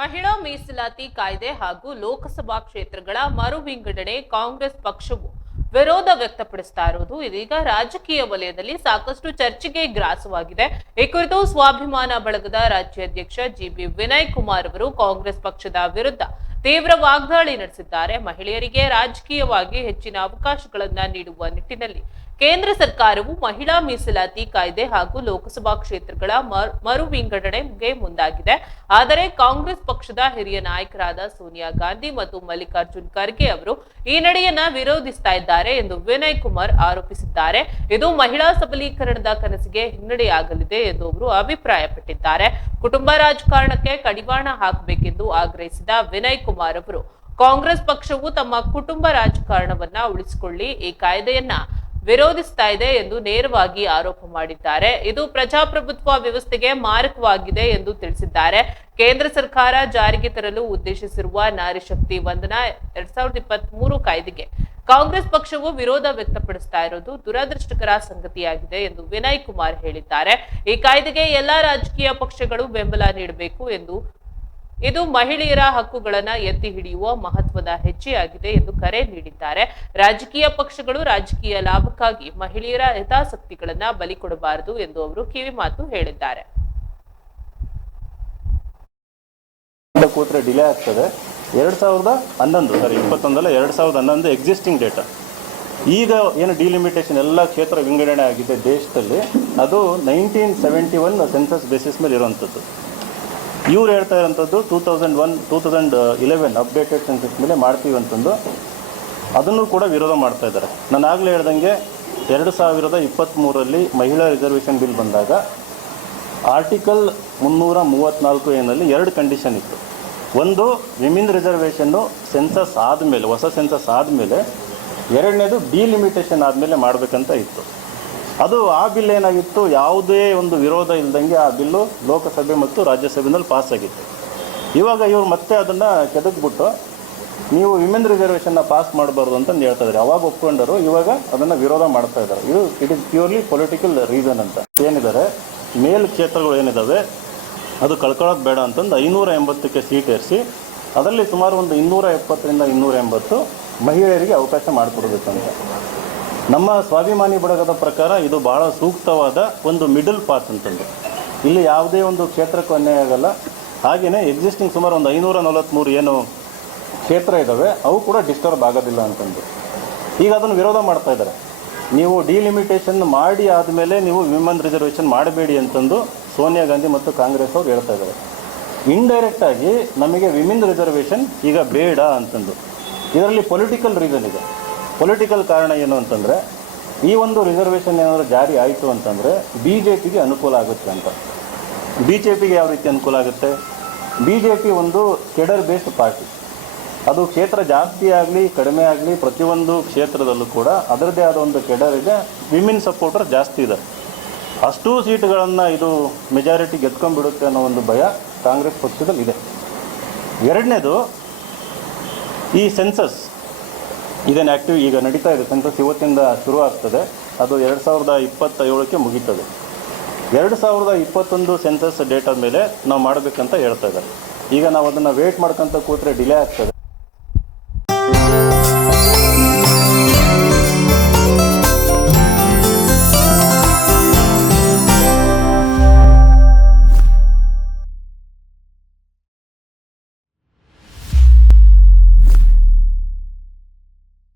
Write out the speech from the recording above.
ಮಹಿಳಾ ಮೀಸಲಾತಿ ಕಾಯ್ದೆ ಹಾಗೂ ಲೋಕಸಭಾ ಕ್ಷೇತ್ರಗಳ ಮರು ವಿಂಗಡಣೆ ಕಾಂಗ್ರೆಸ್ ಪಕ್ಷವು ವಿರೋಧ ವ್ಯಕ್ತಪಡಿಸ್ತಾ ಇರುವುದು ಇದೀಗ ರಾಜಕೀಯ ವಲಯದಲ್ಲಿ ಸಾಕಷ್ಟು ಚರ್ಚೆಗೆ ಗ್ರಾಸವಾಗಿದೆ. ಈ ಕುರಿತು ಸ್ವಾಭಿಮಾನ ಬಳಗದ ರಾಜ್ಯಾಧ್ಯಕ್ಷ ಜಿಬಿ ವಿನಯ್ ಕುಮಾರ್ ಅವರು ಕಾಂಗ್ರೆಸ್ ಪಕ್ಷದ ವಿರುದ್ಧ ತೀವ್ರ ವಾಗ್ದಾಳಿ ನಡೆಸಿದ್ದಾರೆ. ಮಹಿಳೆಯರಿಗೆ ರಾಜಕೀಯವಾಗಿ ಹೆಚ್ಚಿನ ಅವಕಾಶಗಳನ್ನ ನೀಡುವ ನಿಟ್ಟಿನಲ್ಲಿ ಕೇಂದ್ರ ಸರ್ಕಾರವು ಮಹಿಳಾ ಮೀಸಲಾತಿ ಕಾಯ್ದೆ ಹಾಗೂ ಲೋಕಸಭಾ ಕ್ಷೇತ್ರಗಳ ಮರು ವಿಂಗಡಣೆಗೆ ಮುಂದಾಗಿದೆ. ಆದರೆ ಕಾಂಗ್ರೆಸ್ ಪಕ್ಷದ ಹಿರಿಯ ನಾಯಕರಾದ ಸೋನಿಯಾ ಗಾಂಧಿ ಮತ್ತು ಮಲ್ಲಿಕಾರ್ಜುನ್ ಖರ್ಗೆ ಅವರು ಈ ನಡೆಯನ್ನ ವಿರೋಧಿಸ್ತಾ ಇದ್ದಾರೆ ಎಂದು ವಿನಯ್ ಕುಮಾರ್ ಆರೋಪಿಸಿದ್ದಾರೆ. ಇದು ಮಹಿಳಾ ಸಬಲೀಕರಣದ ಕನಸಿಗೆ ಹಿನ್ನಡೆಯಾಗಲಿದೆ ಎಂದು ಅವರು ಅಭಿಪ್ರಾಯಪಟ್ಟಿದ್ದಾರೆ. ಕುಟುಂಬ ರಾಜಕಾರಣಕ್ಕೆ ಕಡಿವಾಣ ಹಾಕಬೇಕೆಂದು ಆಗ್ರಹಿಸಿದ ವಿನಯ್ ಕುಮಾರ್ ಅವರು ಕಾಂಗ್ರೆಸ್ ಪಕ್ಷವು ತಮ್ಮ ಕುಟುಂಬ ರಾಜಕಾರಣವನ್ನ ಉಳಿಸಿಕೊಳ್ಳಿ ಈ ಕಾಯ್ದೆಯನ್ನ ವಿರೋಧಿಸ್ತಾ ಇದೆ ಎಂದು ನೇರವಾಗಿ ಆರೋಪ ಮಾಡಿದ್ದಾರೆ. ಇದು ಪ್ರಜಾಪ್ರಭುತ್ವ ವ್ಯವಸ್ಥೆಗೆ ಮಾರಕವಾಗಿದೆ ಎಂದು ತಿಳಿಸಿದ್ದಾರೆ. ಕೇಂದ್ರ ಸರ್ಕಾರ ಜಾರಿಗೆ ತರಲು ಉದ್ದೇಶಿಸಿರುವ ನಾರಿ ಶಕ್ತಿ ವಂದನಾ 2023 ಕಾಯ್ದೆಗೆ ಕಾಂಗ್ರೆಸ್ ಪಕ್ಷವು ವಿರೋಧ ವ್ಯಕ್ತಪಡಿಸ್ತಾ ಇರೋದು ದುರದೃಷ್ಟಕರ ಸಂಗತಿಯಾಗಿದೆ ಎಂದು ವಿನಯ್ ಕುಮಾರ್ ಹೇಳಿದ್ದಾರೆ. ಈ ಕಾಯ್ದೆಗೆ ಎಲ್ಲಾ ರಾಜಕೀಯ ಪಕ್ಷಗಳು ಬೆಂಬಲ ನೀಡಬೇಕು ಎಂದು ಇದು ಮಹಿಳೆಯರ ಹಕ್ಕುಗಳನ್ನ ಎತ್ತಿ ಹಿಡಿಯುವ ಮಹತ್ವದ ಹೆಜ್ಜೆಯಾಗಿದೆ ಎಂದು ಕರೆ ನೀಡಿದ್ದಾರೆ. ರಾಜಕೀಯ ಪಕ್ಷಗಳು ರಾಜಕೀಯ ಲಾಭಕ್ಕಾಗಿ ಮಹಿಳೆಯರ ಹಿತಾಸಕ್ತಿಗಳನ್ನ ಬಲಿ ಕೊಡಬಾರದು ಎಂದು ಅವರು ಕಿವಿಮಾತು ಹೇಳಿದ್ದಾರೆ. ಕೂತ್ರೆ ಡಿಲೇ ಆಗ್ತದೆ. 2011 2011 ಎಕ್ಸಿಸ್ಟಿಂಗ್ ಡೇಟಾ. ಈಗ ಏನು ಡಿಲಿಮಿಟೇಷನ್ ಎಲ್ಲ ಕ್ಷೇತ್ರ ವಿಂಗಡಣೆ ಆಗಿದೆ ದೇಶದಲ್ಲಿ, ಅದು 1971 ಸೆನ್ಸಸ್ ಬೇಸಿಸ್ ಮೇಲೆ ಇರುವಂಥದ್ದು. ಇವ್ರು ಹೇಳ್ತಾ ಇರೋಂಥದ್ದು 2011 ಅಪ್ಡೇಟೆಡ್ ಸೆನ್ಸಸ್ ಮೇಲೆ ಮಾಡ್ತೀವಿ ಅಂತಂದು ಅದನ್ನು ಕೂಡ ವಿರೋಧ ಮಾಡ್ತಾ ಇದ್ದಾರೆ. ನಾನು ಆಗಲೇ ಹೇಳ್ದಂಗೆ 2023 ಮಹಿಳಾ ರಿಸರ್ವೇಷನ್ ಬಿಲ್ ಬಂದಾಗ ಆರ್ಟಿಕಲ್ 334 ಏನಲ್ಲಿ 2 ಕಂಡೀಷನ್ ಇತ್ತು. ಒಂದು, ವಿಮೆನ್ ರಿಸರ್ವೇಷನ್ನು ಸೆನ್ಸಸ್ ಆದಮೇಲೆ, ಹೊಸ ಸೆನ್ಸಸ್ ಆದಮೇಲೆ. ಎರಡನೇದು ಡಿಲಿಮಿಟೇಷನ್ ಆದಮೇಲೆ ಮಾಡಬೇಕಂತ ಇತ್ತು. ಅದು ಆ ಬಿಲ್ ಏನಾಗಿತ್ತು, ಯಾವುದೇ ಒಂದು ವಿರೋಧ ಇಲ್ದಂಗೆ ಆ ಬಿಲ್ಲು ಲೋಕಸಭೆ ಮತ್ತು ರಾಜ್ಯಸಭೆಯಲ್ಲಿ ಪಾಸ್ ಆಗಿತ್ತು. ಇವಾಗ ಇವರು ಮತ್ತೆ ಅದನ್ನು ಕೆದಕ್ಬಿಟ್ಟು ನೀವು ವಿಮೆನ್ ರಿಸರ್ವೇಷನ್ನ ಪಾಸ್ ಮಾಡಬಾರ್ದು ಅಂತಂದು ಹೇಳ್ತಾ ಇದ್ದಾರೆ. ಅವಾಗ ಒಪ್ಕೊಂಡರು, ಇವಾಗ ಅದನ್ನು ವಿರೋಧ ಮಾಡ್ತಾ ಇದ್ದಾರೆ. It is purely political reason ಅಂತ ಏನಿದ್ದಾರೆ. ಮೇಲ್ ಕ್ಷೇತ್ರಗಳು ಏನಿದ್ದಾವೆ ಅದು ಕಳ್ಕೊಳ್ಳೋದು ಬೇಡ ಅಂತಂದು 580ಕ್ಕೆ ಸೀಟ್ ಏರಿಸಿ ಅದರಲ್ಲಿ ಸುಮಾರು ಒಂದು 270ರಿಂದ 280 ಮಹಿಳೆಯರಿಗೆ ಅವಕಾಶ ಮಾಡಿಕೊಡ್ಬೇಕಂತ. ನಮ್ಮ ಸ್ವಾಭಿಮಾನಿ ಬಳಗದ ಪ್ರಕಾರ ಇದು ಭಾಳ ಸೂಕ್ತವಾದ ಒಂದು ಮಿಡಲ್ ಪಾತ್ ಅಂತಂದು. ಇಲ್ಲಿ ಯಾವುದೇ ಒಂದು ಕ್ಷೇತ್ರಕ್ಕೂ ಅನ್ಯಾಯ ಆಗಲ್ಲ. ಹಾಗೆಯೇ ಎಕ್ಸಿಸ್ಟಿಂಗ್ ಸುಮಾರು ಒಂದು 543 ಏನು ಕ್ಷೇತ್ರ ಇದ್ದಾವೆ ಅವು ಕೂಡ ಡಿಸ್ಟರ್ಬ್ ಆಗೋದಿಲ್ಲ ಅಂತಂದು. ಈಗ ಅದನ್ನು ವಿರೋಧ ಮಾಡ್ತಾ ಇದ್ದಾರೆ. ನೀವು ಡಿಲಿಮಿಟೇಷನ್ ಮಾಡಿ ಆದಮೇಲೆ ನೀವು ವಿಮೆನ್ ರಿಸರ್ವೇಷನ್ ಮಾಡಬೇಡಿ ಅಂತಂದು ಸೋನಿಯಾ ಗಾಂಧಿ ಮತ್ತು ಕಾಂಗ್ರೆಸ್ ಅವ್ರು ಹೇಳ್ತಾ ಇದ್ದಾರೆ. ಇಂಡೈರೆಕ್ಟಾಗಿ ನಮಗೆ ವಿಮೆನ್ ರಿಸರ್ವೇಷನ್ ಈಗ ಬೇಡ ಅಂತಂದು. ಇದರಲ್ಲಿ ಪೊಲಿಟಿಕಲ್ ರೀಸನ್ ಇದೆ. ಪೊಲಿಟಿಕಲ್ ಕಾರಣ ಏನು ಅಂತಂದರೆ, ಈ ಒಂದು ರಿಸರ್ವೇಷನ್ ಏನಾದರೂ ಜಾರಿ ಆಯಿತು ಅಂತಂದರೆ BJPಗೆ ಅನುಕೂಲ ಆಗುತ್ತೆ ಅಂತ. BJPಗೆ ಯಾವ ರೀತಿ ಅನುಕೂಲ ಆಗುತ್ತೆ? BJP ಒಂದು ಕೆಡರ್ ಬೇಸ್ಡ್ ಪಾರ್ಟಿ. ಅದು ಕ್ಷೇತ್ರ ಜಾಸ್ತಿ ಆಗಲಿ ಕಡಿಮೆ ಆಗಲಿ ಪ್ರತಿಯೊಂದು ಕ್ಷೇತ್ರದಲ್ಲೂ ಕೂಡ ಅದರದ್ದೇ ಆದ ಒಂದು ಕೆಡರ್ ಇದೆ. ವಿಮೆನ್ ಸಪೋರ್ಟರ್ ಜಾಸ್ತಿ ಇದೆ. ಅಷ್ಟೂ ಸೀಟುಗಳನ್ನು ಇದು ಮೆಜಾರಿಟಿ ಗೆದ್ಕೊಂಡ್ಬಿಡುತ್ತೆ ಅನ್ನೋ ಒಂದು ಭಯ ಕಾಂಗ್ರೆಸ್ ಪಕ್ಷದಲ್ಲಿ ಇದೆ. ಎರಡನೇದು, ಈ ಸೆನ್ಸಸ್ ಇದೇನು ಆ್ಯಕ್ಟಿವ್ ಈಗ ನಡೀತಾ ಇದೆ. ಸೆನ್ಸಸ್ ಇವತ್ತಿಂದ ಶುರು ಆಗ್ತದೆ. ಅದು 2027ಕ್ಕೆ ಮುಗೀತದೆ. 2021 ಸೆನ್ಸಸ್ ಡೇಟಾ ಮೇಲೆ ನಾವು ಮಾಡಬೇಕಂತ ಹೇಳ್ತಾ ಇದ್ದಾರೆ. ಈಗ ನಾವು ಅದನ್ನು ವೇಟ್ ಮಾಡ್ಕೊತ ಕೂತ್ರೆ ಡಿಲೇ ಆಗ್ತದೆ.